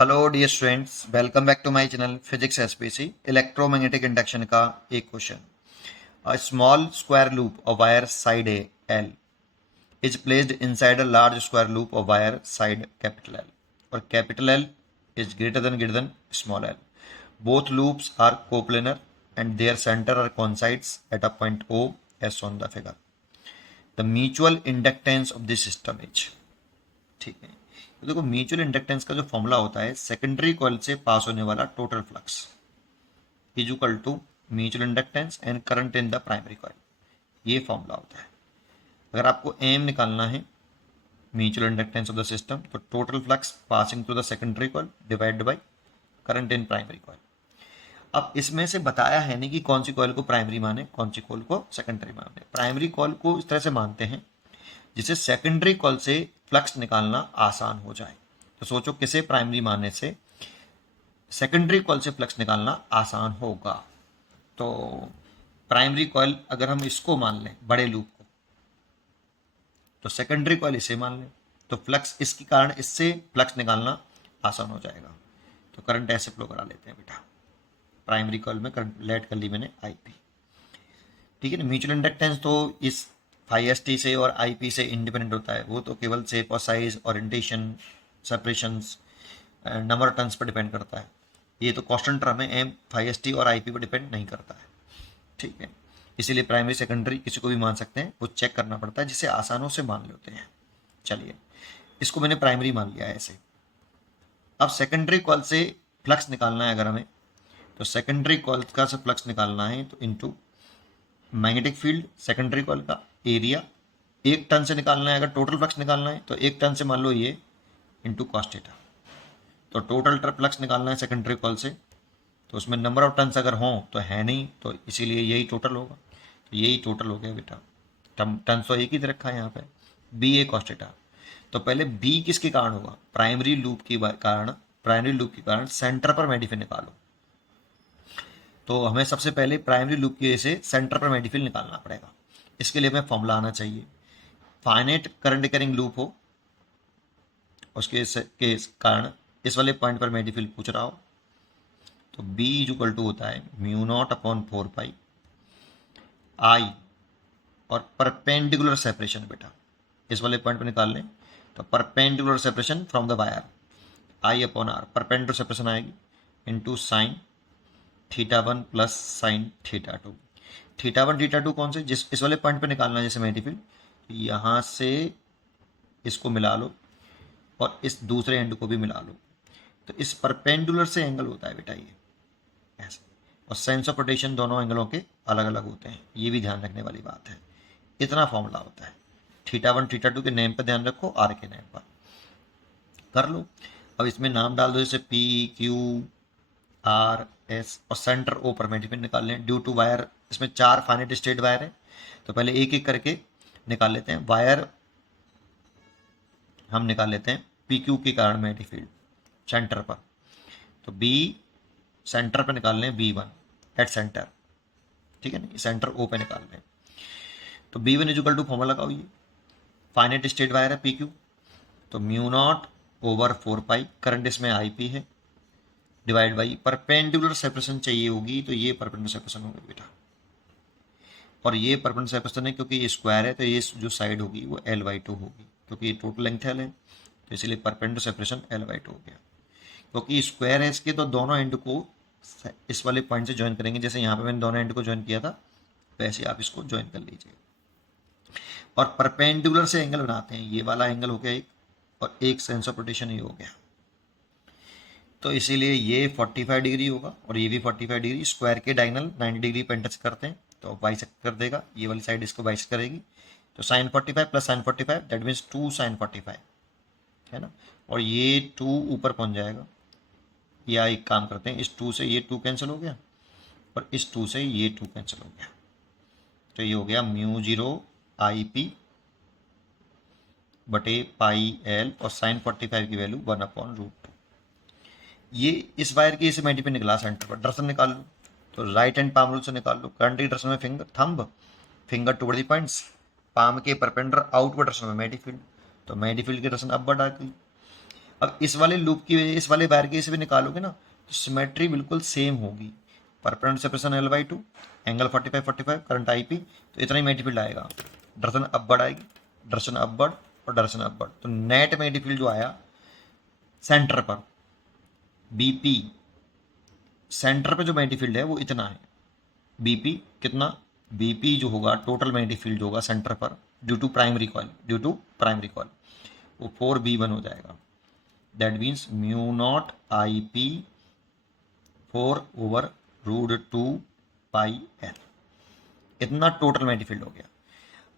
Hello dear students, welcome back to my channel physics SPC. Electromagnetic induction का एक question. A small square loop of wire side a L is placed inside a large square loop of wire side capital L, और capital L is greater than small L. Both loops are coplanar and their center are coincides at a point O as on the figure. The mutual inductance of this system is, ठीक है। तो देखो, mutual inductance का जो formula होता है secondary coil से पास होने वाला total flux is equal to mutual inductance and current in the primary coil. ये फॉर्मूला होता है। अगर आपको एम निकालना है mutual inductance of the system, तो total flux passing through the secondary coil divide by current in primary coil. अब इसमें से बताया है नहीं कि कौन सी कॉइल को प्राइमरी माने, कौन सी कॉइल को सेकेंडरी माने। प्राइमरी कॉइल को इस तरह से मानते हैं जिसे सेकेंडरी कॉइल से फ्लक्स निकालना आसान हो जाए। तो सोचो किसे प्राइमरी मानने से सेकेंडरी कॉइल से फ्लक्स निकालना आसान होगा। तो प्राइमरी कॉइल अगर हम इसको मान लें, बड़े लूप को, तो सेकेंडरी कॉइल इसे मान लें, तो फ्लक्स इसके कारण इससे फ्लक्स निकालना आसान हो जाएगा। तो करंट ऐसे फ्लो करा लेते हैं बेटा। प्राइमरी कॉइल में करंट लेट कर ली मैंने आईपी, ठीक है ना। म्यूचुअल इंडक्टेंस तो इस फाई एस टी से और आईपी से इंडिपेंडेंट होता है। वो तो केवल शेप और size, orientation, separations, number of turns per depend करता है। ये तो कांस्टेंट टर्म है, एम फाई एस टी और आईपी पर डिपेंड नहीं करता है, ठीक है। इसीलिए प्राइमरी सेकेंडरी किसी को भी मान सकते हैं, वो चेक करना पड़ता है, जिसे आसानों से मान लेते हैं। चलिए, इसको मैंने प्राइमरी मान लिया है ऐसे। अब सेकेंडरी कॉइल से फ्लक्स निकालना है अगर हमें, तो सेकेंडरी कॉइल का से फ्लक्स निकालना है तो into magnetic field secondary coil का एरिया, एक टन से निकालना है। अगर टोटल फ्लक्स निकालना है तो एक टन से मान लो ये इंटू कॉस थीटा। तो टोटल फ्लक्स निकालना है सेकेंडरी कॉइल से, तो उसमें नंबर ऑफ टन्स अगर हों तो है नहीं, तो इसीलिए यही टोटल होगा। तो यही टोटल हो गया बेटा। टन तो एक ही दे रखा है यहाँ पे, बी ए कॉस थीटा। तो पहले बी किसके कारण होगा? प्राइमरी लूप के कारण। प्राइमरी लूप के कारण सेंटर पर मेडिफिल निकालो। तो हमें सबसे पहले प्राइमरी लूप की वजह से सेंटर पर मेडिफिल निकालना पड़ेगा। इसके लिए हमें फॉर्मूला आना चाहिए। फाइनाइट करंट कैरिंग लूप हो, उसके के कारण इस वाले पॉइंट पर मेडिफिल पूछ रहा हो, तो बी इज इक्वल टू होता है म्यू नॉट अपॉन 4 पाई आई, और परपेंडिकुलर सेपरेशन बेटा इस वाले पॉइंट पर निकाल लें, तो perpendicular separation from the wire I upon R, perpendicular separation आएगी into sine theta one plus sine theta two. Theta one theta two कौन से? जिस इस वाले पॉइंट पे निकालना है जैसे मेडिफिल, यहाँ से इसको मिला लो और इस दूसरे एंड को भी मिला लो, तो इस परपेंडुलर से एंगल होता है बेटा ये ऐसे। और सेंस ऑफ रोटेशन दोनों एंगलों के अलग अलग होते हैं, ये भी ध्यान रखने वाली बात है। इतना फॉर्मूला होता है। थीटा वन थीटा टू के नेम पर ध्यान रखो, आर के नेम पर कर लो। अब इसमें नाम डाल दो, जैसे पी क्यू आर एस, और सेंटर ओ पर मेडिफिल निकाल लें ड्यू टू वायर। इसमें 4 फाइनाइट स्टेट वायर है, तो पहले एक एक करके निकाल लेते हैं। वायर हम निकाल लेते हैं पी क्यू के कारण मैग्नेटिक फील्ड सेंटर पर, तो बी सेंटर पर निकाल लें बी वन एट सेंटर, ठीक है ना। सेंटर ओ पे निकाल लें, तो B one equal to formula लगाओ। ये फाइनाइट स्टेट वायर है पी क्यू, तो mu naught over 4 pi, current इसमें आई पी है, डिवाइड बाई परपेंडिकुलर सेपरेशन चाहिए होगी, तो ये परपेंडिकुलर सेपरेशन होगी बेटा। और ये परपेंडिकुलर सेपरेशन है क्योंकि ये स्क्वायर है, तो ये जो साइड होगी वो L/2 होगी, क्योंकि ये टोटल लेंथ L है, तो इसलिए परपेंडिकुलर सेपरेशन L/2 हो गया। क्योंकि स्क्वायर है इसके, तो दोनों एंड को इस वाले पॉइंट से ज्वाइन करेंगे। जैसे यहाँ पे मैंने दोनों एंड को ज्वाइन किया था, वैसे आप इसको ज्वाइन कर लीजिए। और परपेंडिकुलर से एंगल बनाते हैं, ये वाला एंगल हो गया एक, और एक सेंस ऑफ रोटेशन ये हो गया, तो इसीलिए ये 45 डिग्री होगा और ये भी 45 डिग्री। स्क्वायर के डायगोनल 90 डिग्री पर टच करते हैं, तो बाइसेक्ट कर देगा, ये वाली साइड इसको बाइसेक्ट करेगी, तो sine 45 plus sine 45 that means 2 sine 45, है ना। और ये 2 ऊपर पहुंच जाएगा, या एक काम करते हैं, इस 2 से ये 2 कैंसिल हो गया और इस 2 से ये 2 कैंसिल हो गया, तो ये हो गया म्यू जीरो आई पी बटे पाई एल, और साइन 45 की वैल्यू 1/√2। ये इस वायर की इसे मेडिफिल निकला सेंटर पर, डायरेक्शन निकाल लो, तो राइट हैंड पाम रूल से निकाल लो। करंट की डायरेक्शन में finger thumb, finger toward the points, palm के परपेंडिकुलर आउटवर्ड डायरेक्शन में मेडिफिल, तो मेडिफिल की डायरेक्शन अपवर्ड आ गई। अब इस वाले लूप की इस वाले वायर की से भी निकालोगे ना तो सिमेट्री बिल्कुल सेम होगी। Perpendicular separation L/2, angle 45 current IP, तो इतना ही मेग्नेटिक फील्ड आएगा। डायरेक्शन अपवर्ड आएगी, डायरेक्शन अपवर्ड और डायरेक्शन अपवर्ड, तो नेट मेग्नेटिक फील्ड जो आया सेंटर पर BP, सेंटर पे जो मैग्नेटिक फील्ड है वो इतना है। BP कितना, BP जो होगा टोटल मैग्नेटिक फील्ड जो होगा सेंटर पर ड्यू टू प्राइमरी कॉइल, वो 4B1 हो जाएगा। That means mu naught IP 4/√2πL, इतना टोटल मैग्नेटिक फील्ड हो गया।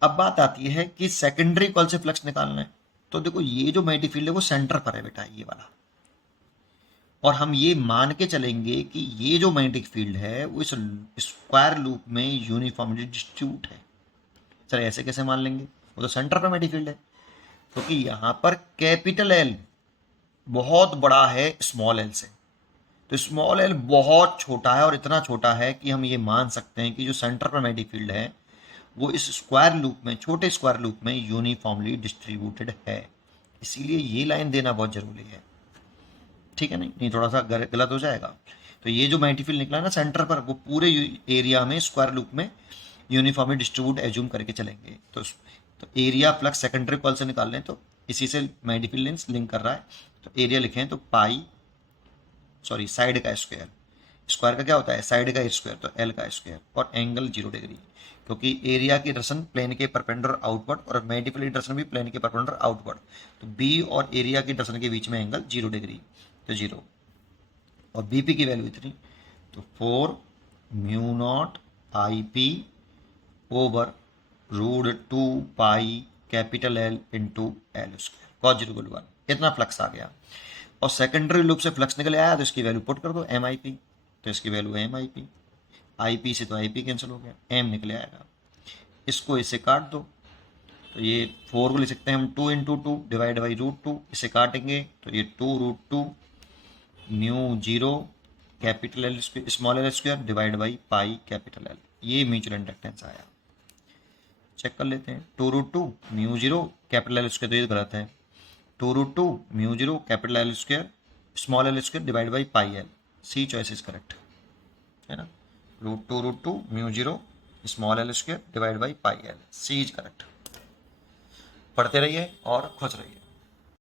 अब बात आती है कि सेकेंडरी कॉइल से फ्लक्स निकालना है, तो देखो ये जो मैग्नेटिक फील्ड है वो सेंटर पर है बेटा, ये वाला, और हम ये मान के चलेंगे कि ये जो मैग्नेटिक फील्ड है वो इस स्क्वायर लूप में यूनिफॉर्मली डिस्ट्रीब्यूट है। सर ऐसे कैसे मान लेंगे, वो तो सेंटर पर मैग्नेटिक फील्ड है, क्योंकि यहां पर कैपिटल एल बहुत बड़ा है स्मॉल एल से, तो स्मॉल एल बहुत छोटा है और इतना छोटा है कि हम ये मान सकते हैं कि जो सेंटर पर मैग्नेटिक फील्ड है वो इस स्क्वायर लूप में, छोटे स्क्वायर लूप में यूनिफॉर्मली डिस्ट्रीब्यूटेड है। इसीलिए ये लाइन देना बहुत जरूरी है, ठीक है, नहीं थोड़ा सा गलत हो जाएगा। तो ये जो मैग्नेटिक फील्ड निकला ना सेंटर पर, वो पूरे एरिया में स्क्वायर लूप में यूनिफॉर्मली डिस्ट्रीब्यूट एज्यूम करके चलेंगे। तो एरिया फ्लक्स सेकेंडरी कॉइल से निकाल लें तो इसी से मैग्नेटिक फील्ड लिंक कर रहा है, तो एरिया लिखें तो साइड का स्क्वायर, स्क्वायर का क्या होता है साइड का स्क्वायर, तो एल का स्क्वायर, और एंगल 0 डिग्री, क्योंकि एरिया की डायरेक्शन प्लेन के परपेंडिकुलर आउटवर्ड और मैग्नेटिक फील्ड डायरेक्शन भी प्लेन के परपेंडिकुलर आउटवर्ड, तो बी और एरिया की डायरेक्शन के बीच में एंगल 0 डिग्री, तो 0, और बीपी की वैल्यू इतनी, तो 4μ0IP/√2πL cos 0 इतना फ्लक्स आ गया। और सेकेंडरी लूप से फ्लक्स निकल आया तो इसकी वैल्यू पुट कर दो MIP, तो इसकी वैल्यू MIP, IP से तो IP कैंसिल हो गया, M निकले आएगा। इसको इसे काट दो, तो ये 4 को लिख सकते हैं हम 2 × 2 डिवाइड बाई √2, इसे काटेंगे तो ये 2√2 μ0 capital L small L square divide by pi capital L, ये म्यूचुअल इंडक्टेंस आया। चेक कर लेते हैं, 2√2 μ0 कैपिटल L स्क्वायर, तो ये गलत है, 2√2 μ0 capital L square small L square divide by pi L, C choice is correct, है ना, √2 μ0 small L square divide by pi L, C is correct. पढ़ते रहिए और खुश रहिए।